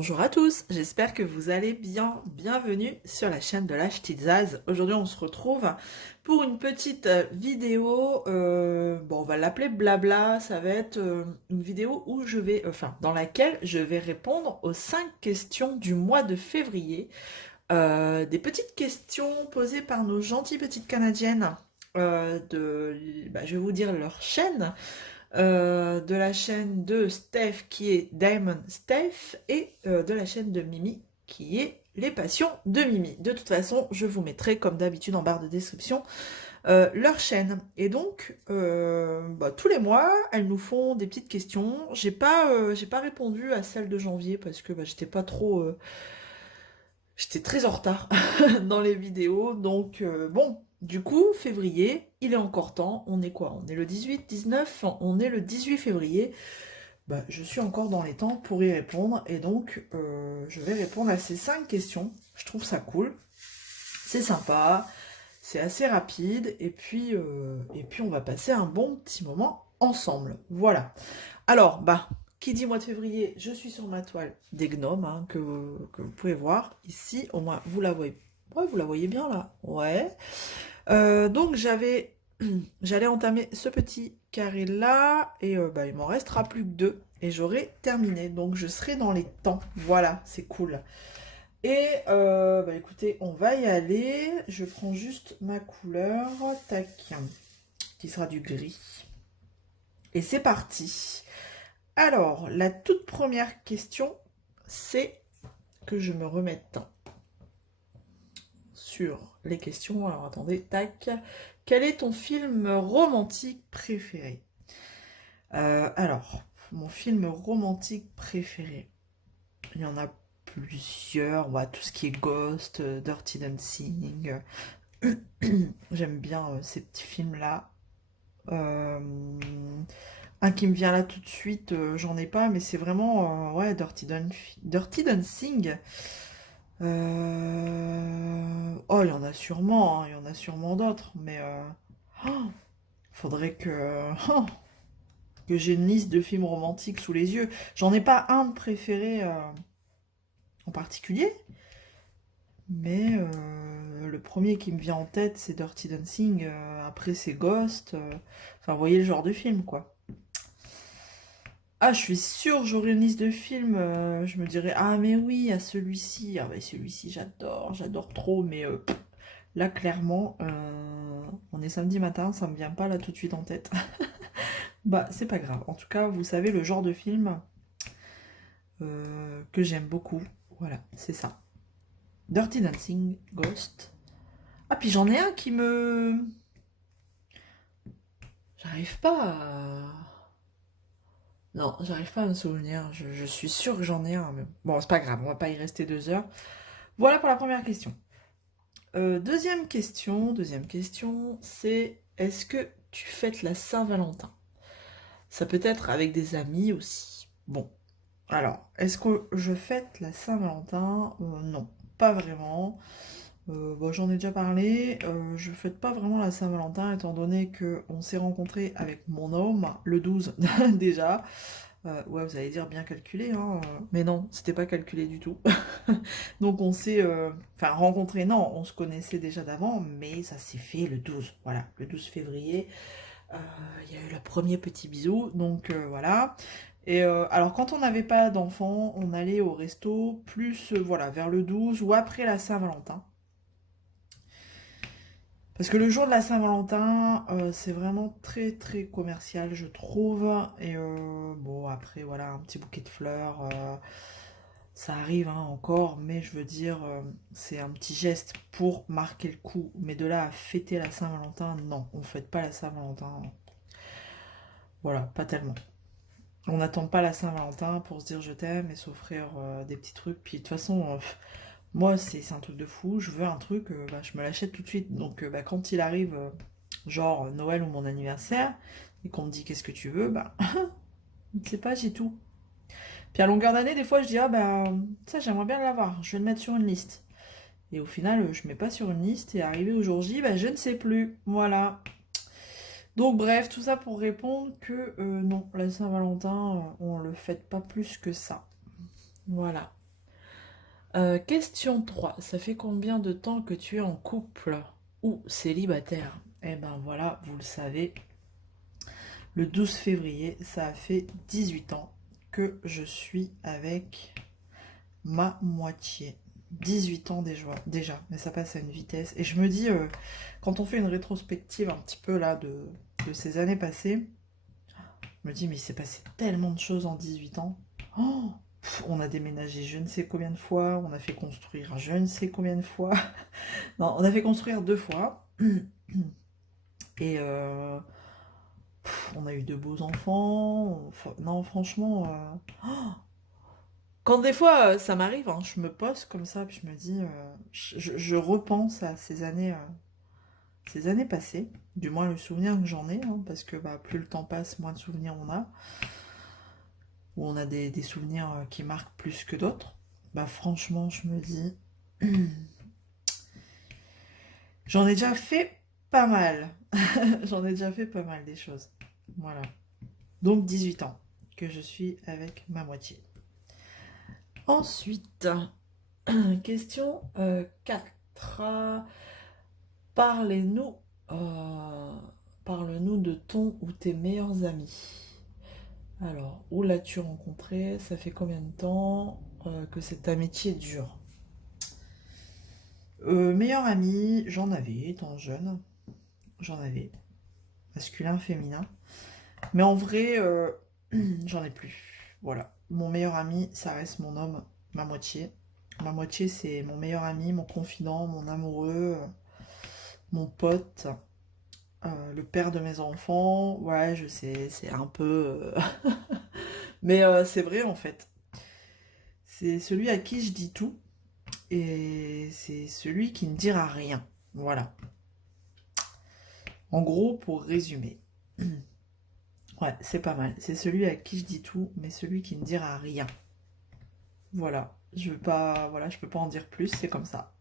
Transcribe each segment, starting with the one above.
Bonjour à tous, j'espère que vous allez bien. Bienvenue sur la chaîne de la Ch'tite Zaz. Aujourd'hui on se retrouve pour une petite vidéo, on va l'appeler blabla, ça va être une vidéo où dans laquelle je vais répondre aux 5 questions du mois de février. Des petites questions posées par nos gentilles petites Canadiennes je vais vous dire leur chaîne. De la chaîne de Steph qui est Diamond Steph et de la chaîne de Mimi qui est Les Passions de Mimi. De toute façon, je vous mettrai comme d'habitude en barre de description leur chaîne. Et donc, tous les mois, elles nous font des petites questions. J'ai pas répondu à celle de janvier parce que j'étais pas trop... J'étais très en retard dans les vidéos, donc du coup, février, il est encore temps. On est quoi? On est le 18, 19, on est le 18 février. Je suis encore dans les temps pour y répondre, et donc je vais répondre à ces 5 questions. Je trouve ça cool, c'est sympa, c'est assez rapide, et puis on va passer un bon petit moment ensemble. Voilà. Alors, qui dit mois de février, je suis sur ma toile des gnomes, hein, que vous pouvez voir ici. Au moins, vous la voyez. Ouais, vous la voyez bien là. Ouais. Donc j'allais entamer ce petit carré là, et il m'en restera plus que 2 et j'aurai terminé. Donc je serai dans les temps. Voilà, c'est cool. Et écoutez, on va y aller. Je prends juste ma couleur, tac, qui sera du gris. Et c'est parti. Alors, la toute première question, c'est que je me remette sur les questions. Alors, attendez, tac. Quel est ton film romantique préféré? Alors, mon film romantique préféré, il y en a plusieurs. Tout ce qui est Ghost, Dirty Dancing. J'aime bien ces petits films-là. Un qui me vient là tout de suite, j'en ai pas, mais c'est vraiment Dirty Dancing. Oh, il y en a sûrement, hein, il y en a sûrement d'autres, mais faudrait que j'ai une liste de films romantiques sous les yeux. J'en ai pas un de préféré en particulier, mais le premier qui me vient en tête, c'est Dirty Dancing. Après, c'est Ghost. Enfin, vous voyez le genre de film, quoi. Ah, je suis sûre, j'aurais une liste de films. Je me dirais, ah, mais oui, à celui-ci. Ah, mais celui-ci, j'adore trop. Mais là, clairement, on est samedi matin, ça me vient pas là tout de suite en tête. C'est pas grave. En tout cas, vous savez le genre de film que j'aime beaucoup. Voilà, c'est ça. Dirty Dancing, Ghost. Ah, puis j'en ai un qui me... J'arrive pas à... Non, j'arrive pas à me souvenir. Je suis sûre que j'en ai un. Mais... Bon, c'est pas grave, on va pas y rester 2 heures. Voilà pour la première question. Deuxième question, c'est est-ce que tu fêtes la Saint-Valentin? Ça peut être avec des amis aussi. Bon, alors, est-ce que je fête la Saint-Valentin? Non, pas vraiment. J'en ai déjà parlé. Je fête pas vraiment la Saint-Valentin étant donné que on s'est rencontrés avec mon homme le 12 déjà. Ouais, vous allez dire bien calculé, hein, mais non, c'était pas calculé du tout. Donc on s'est, rencontrés, non, on se connaissait déjà d'avant, mais ça s'est fait le 12, voilà, le 12 février. Il y a eu le premier petit bisou, donc voilà. Et alors quand on n'avait pas d'enfants, on allait au resto plus, vers le 12 ou après la Saint-Valentin. Parce que le jour de la Saint-Valentin, c'est vraiment très très commercial, je trouve. Et après, voilà, un petit bouquet de fleurs, ça arrive hein, encore, mais je veux dire, c'est un petit geste pour marquer le coup. Mais de là à fêter la Saint-Valentin, non, on fête pas la Saint-Valentin. Voilà, pas tellement. On n'attend pas la Saint-Valentin pour se dire je t'aime et s'offrir des petits trucs. Puis de toute façon, moi, c'est un truc de fou. Je veux un truc, je me l'achète tout de suite. Donc, quand il arrive, genre Noël ou mon anniversaire, et qu'on me dit qu'est-ce que tu veux, je ne sais pas, j'ai tout. Puis à longueur d'année, des fois, je dis, ça, j'aimerais bien l'avoir. Je vais le mettre sur une liste. Et au final, je mets pas sur une liste. Et arrivé au jour J, je ne sais plus. Voilà. Donc, bref, tout ça pour répondre que non, la Saint-Valentin, on le fête pas plus que ça. Voilà. Question 3. Ça fait combien de temps que tu es en couple ou célibataire? Eh ben voilà, vous le savez, le 12 février, ça a fait 18 ans que je suis avec ma moitié. 18 ans déjà, mais ça passe à une vitesse. Et je me dis, quand on fait une rétrospective un petit peu là de ces années passées, je me dis, mais il s'est passé tellement de choses en 18 ans. Oh, on a déménagé je ne sais combien de fois, on a fait construire je ne sais combien de fois. Non, on a fait construire 2 fois. Et on a eu de beaux enfants. Non, franchement, quand des fois ça m'arrive, hein, je me pose comme ça, puis je me dis, je repense à ces années passées, du moins le souvenir que j'en ai, hein, parce que bah, plus le temps passe, moins de souvenirs on a, ou on a des souvenirs qui marquent plus que d'autres. Bah franchement, je me dis, j'en ai déjà fait pas mal. J'en ai déjà fait pas mal des choses. Voilà. Donc 18 ans que je suis avec ma moitié. Ensuite, question 4. Parlez-nous, euh, parle-nous de ton ou tes meilleurs amis. Alors, où l'as-tu rencontré? Ça fait combien de temps que cette amitié dure? Meilleur ami, j'en avais étant jeune. J'en avais. Masculin, féminin. Mais en vrai, j'en ai plus. Voilà. Mon meilleur ami, ça reste mon homme, ma moitié. Ma moitié, c'est mon meilleur ami, mon confident, mon amoureux, mon pote, le père de mes enfants. Ouais, je sais, c'est un peu... Mais c'est vrai, en fait. C'est celui à qui je dis tout. Et c'est celui qui ne dira rien. Voilà. En gros, pour résumer. Ouais, c'est pas mal. C'est celui à qui je dis tout, mais celui qui ne dira rien. Voilà. Je peux pas en dire plus, c'est comme ça.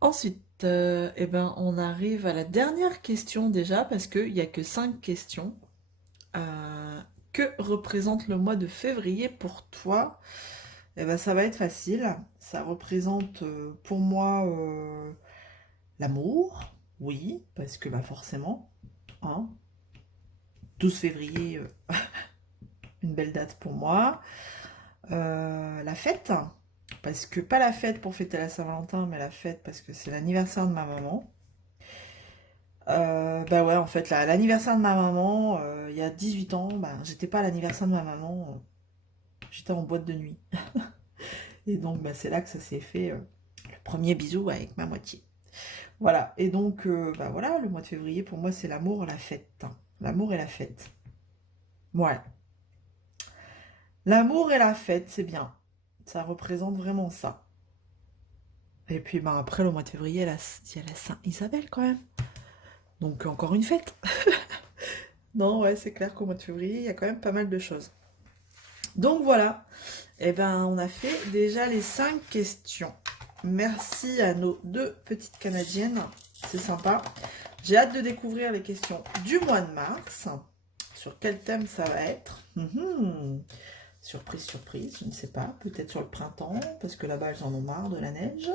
Ensuite, eh ben, on arrive à la dernière question déjà, parce qu'il n'y a que 5 questions. Que représente le mois de février pour toi? Eh ben, ça va être facile. Ça représente pour moi l'amour, oui, parce que bah, forcément, hein, 12 février, une belle date pour moi. La fête, parce que pas la fête pour fêter la Saint-Valentin, mais la fête parce que c'est l'anniversaire de ma maman. Bah ouais, en fait, l'anniversaire de ma maman, il y a 18 ans, bah, j'étais pas à l'anniversaire de ma maman, j'étais en boîte de nuit. Et donc, bah, c'est là que ça s'est fait le premier bisou avec ma moitié. Voilà, et donc, bah voilà, le mois de février, pour moi, c'est l'amour, la fête, hein. L'amour et la fête. Ouais. L'amour et la fête, c'est bien. Ça représente vraiment ça. Et puis, bah, après, le mois de février, il y a la Saint-Isabelle quand même. Donc, encore une fête. Non, ouais, c'est clair qu'au mois de février, il y a quand même pas mal de choses. Donc voilà, eh ben, on a fait déjà les 5 questions. Merci à nos 2 petites Canadiennes, c'est sympa. J'ai hâte de découvrir les questions du mois de mars. Sur quel thème ça va être? Surprise, surprise, je ne sais pas. Peut-être sur le printemps, parce que là-bas, elles en ont marre de la neige.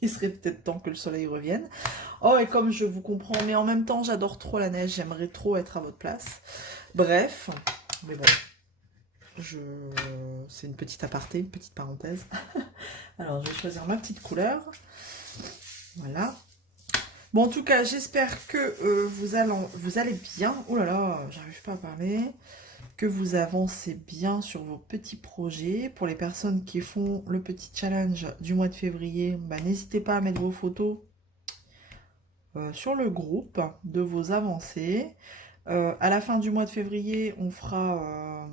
Il serait peut-être temps que le soleil revienne. Oh, et comme je vous comprends, mais en même temps, j'adore trop la neige. J'aimerais trop être à votre place. Bref, mais bon, c'est une petite aparté, une petite parenthèse. Alors, je vais choisir ma petite couleur. Voilà. Bon, en tout cas, j'espère que vous allez bien. Oh là là, j'arrive pas à parler. Que vous avancez bien sur vos petits projets. Pour les personnes qui font le petit challenge du mois de février, bah, n'hésitez pas à mettre vos photos sur le groupe de vos avancées. À la fin du mois de février, on fera...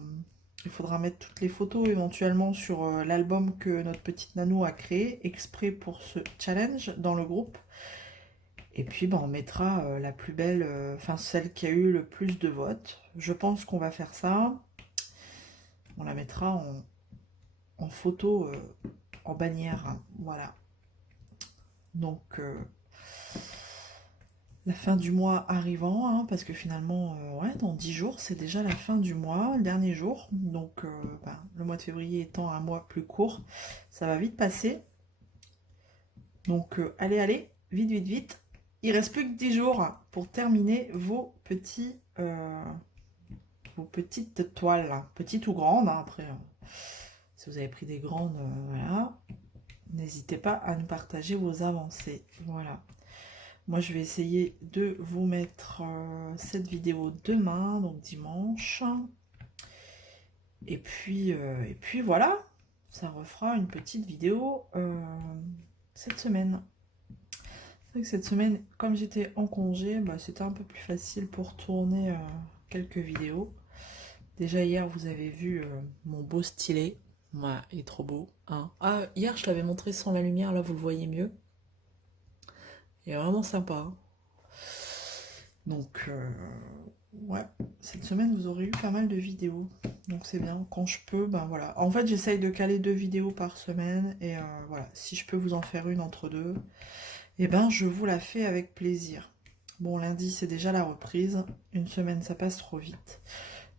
il faudra mettre toutes les photos éventuellement sur l'album que notre petite Nanou a créé, exprès pour ce challenge dans le groupe. Et puis bah, on mettra la plus belle, enfin celle qui a eu le plus de votes. Je pense qu'on va faire ça. On la mettra en photo, en bannière. Voilà. Donc la fin du mois arrivant, hein, parce que finalement, ouais, dans 10 jours, c'est déjà la fin du mois, le dernier jour. Donc, ben, le mois de février étant un mois plus court, ça va vite passer. Donc, allez, allez, vite, vite, vite. Il reste plus que 10 jours pour terminer vos petites toiles, hein, petites ou grandes, hein, après, si vous avez pris des grandes, voilà. N'hésitez pas à nous partager vos avancées. Voilà. Moi, je vais essayer de vous mettre cette vidéo demain, donc dimanche. Et puis voilà, ça refera une petite vidéo cette semaine. C'est vrai que cette semaine, comme j'étais en congé, bah, c'était un peu plus facile pour tourner quelques vidéos. Déjà hier, vous avez vu mon beau stylet. Ouais, il est trop beau. Hein. Ah, hier, je l'avais montré sans la lumière, là, vous le voyez mieux. Il est vraiment sympa. Donc, ouais, cette semaine, vous aurez eu pas mal de vidéos. Donc, c'est bien. Quand je peux, ben voilà. En fait, j'essaye de caler 2 vidéos par semaine. Et voilà, si je peux vous en faire une entre deux, eh ben, je vous la fais avec plaisir. Bon, lundi, c'est déjà la reprise. Une semaine, ça passe trop vite.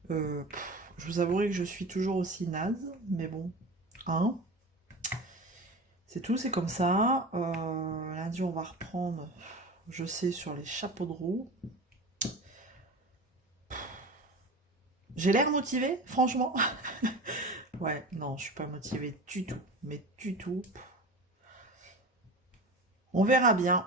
Je vous avouerai que je suis toujours aussi naze. Mais bon, hein. C'est tout, c'est comme ça. Lundi, on va reprendre, je sais, sur les chapeaux de roue. J'ai l'air motivée, franchement. Ouais, non, je suis pas motivée du tout. Mais du tout. On verra bien.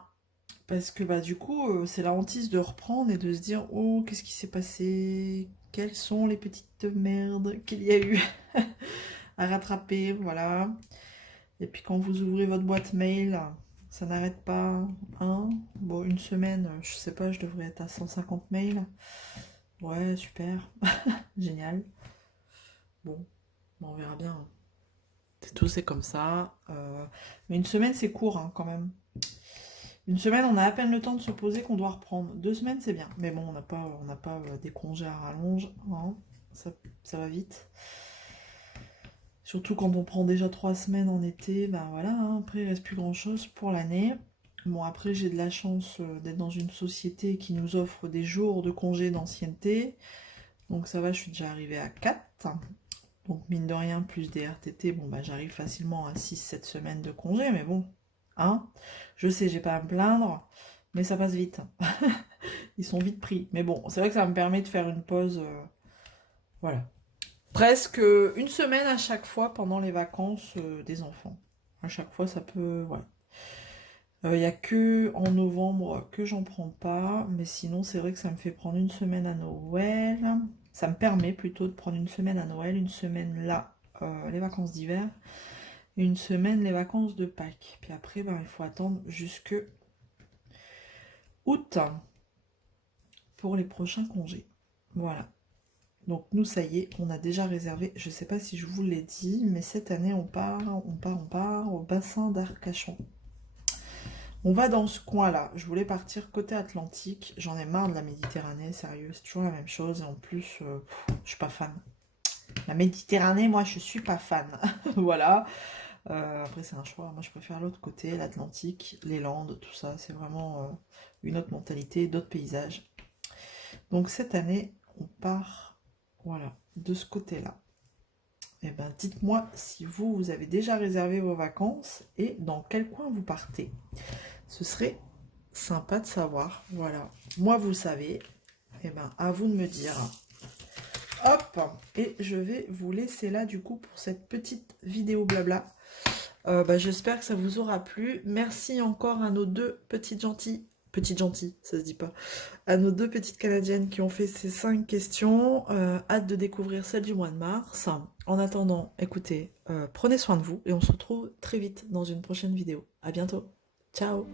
Parce que bah du coup, c'est la hantise de reprendre et de se dire, oh, qu'est-ce qui s'est passé? Quelles sont les petites merdes qu'il y a eu à rattraper, voilà. Et puis quand vous ouvrez votre boîte mail, ça n'arrête pas, hein. Bon, une semaine, je sais pas, je devrais être à 150 mails. Ouais, super. Génial. Bon, on verra bien. C'est tout, c'est comme ça. Mais une semaine, c'est court, hein, quand même. Une semaine, on a à peine le temps de se poser qu'on doit reprendre. 2 semaines, c'est bien. Mais bon, on n'a pas des congés à rallonge, hein. Ça va vite. Surtout quand on prend déjà 3 semaines en été, ben voilà, hein, après il reste plus grand chose pour l'année. Bon, après j'ai de la chance d'être dans une société qui nous offre des jours de congé d'ancienneté. Donc ça va, je suis déjà arrivée à 4. Donc mine de rien, plus des RTT, bon bah j'arrive facilement à 6-7 semaines de congé, mais bon, hein. Je sais, j'ai pas à me plaindre, mais ça passe vite. Ils sont vite pris. Mais bon, c'est vrai que ça me permet de faire une pause, voilà. Presque une semaine à chaque fois pendant les vacances des enfants. À chaque fois, ça peut... Ouais. Il n'y a que en novembre que j'en prends pas. Mais sinon, c'est vrai que ça me fait prendre une semaine à Noël. Ça me permet plutôt de prendre une semaine à Noël, une semaine là, les vacances d'hiver. Et une semaine, les vacances de Pâques. Puis après, ben, il faut attendre jusque août pour les prochains congés. Voilà. Donc nous, ça y est, on a déjà réservé, je ne sais pas si je vous l'ai dit, mais cette année, on part au bassin d'Arcachon. On va dans ce coin-là. Je voulais partir côté Atlantique. J'en ai marre de la Méditerranée, sérieux, c'est toujours la même chose. Et en plus, je suis pas fan. La Méditerranée, moi, je suis pas fan. Voilà. Après, c'est un choix. Moi, je préfère l'autre côté, l'Atlantique, les Landes, tout ça. C'est vraiment une autre mentalité, d'autres paysages. Donc cette année, on part... Voilà, de ce côté-là. Eh ben, dites-moi si vous avez déjà réservé vos vacances et dans quel coin vous partez. Ce serait sympa de savoir. Voilà, moi vous savez. Eh ben, à vous de me dire. Hop, et je vais vous laisser là du coup pour cette petite vidéo blabla. J'espère que ça vous aura plu. Merci encore à nos 2 petites gentilles. Petite gentille, ça se dit pas. À nos 2 petites Canadiennes qui ont fait ces 5 questions. Hâte de découvrir celle du mois de mars. En attendant, écoutez, prenez soin de vous et on se retrouve très vite dans une prochaine vidéo. À bientôt. Ciao.